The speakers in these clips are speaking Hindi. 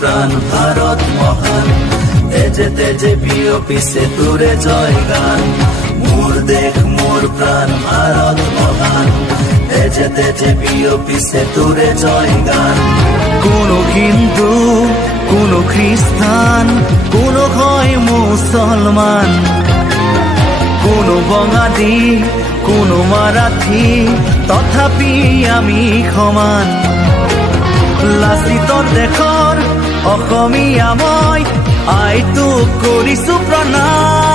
প্রাণ ভারত মহান, তেজে তেজে বিয়পিছে তোরে জয় গান। মোর দেশ মোর প্রাণ ভারত মহান, তেজে তেজে বিয়পিছে তোরে জয় গান। কোনো হিন্দু, কোনো খ্রিস্টান, কোনো হয় মুসলমান, কোনো বঙালী, কোনো মারাঠী, তথাপি আমি সমান। লাচিতৰ দেশৰ অসমীয়া মই, আইটোক কৰিছো প্ৰণাম।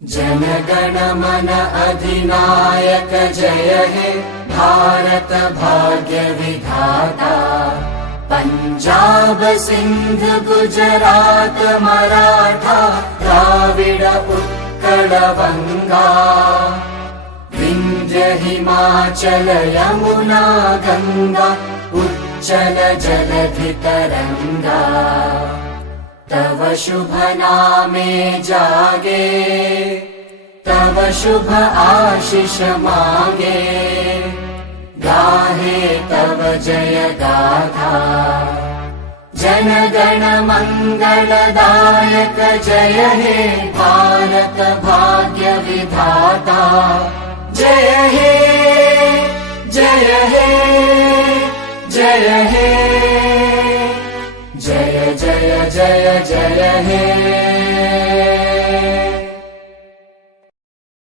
जन गण मन अधिनायक जय हे भारत भाग्य विधाता। पंजाब सिंध गुजरात मराठा द्राविड उत्कल बंगा, विंध्य हिमाचल यमुना गंगा उच्चल जलधि तरंगा। तव शुभ नामे जागे, तव शुभ आशीष मांगे, गाहे तव जय गाथा। जन गण मंगलदायक जय हे भारत भाग्य विधाता। जय हे जय हे जय हे, जय जय जय जय हे।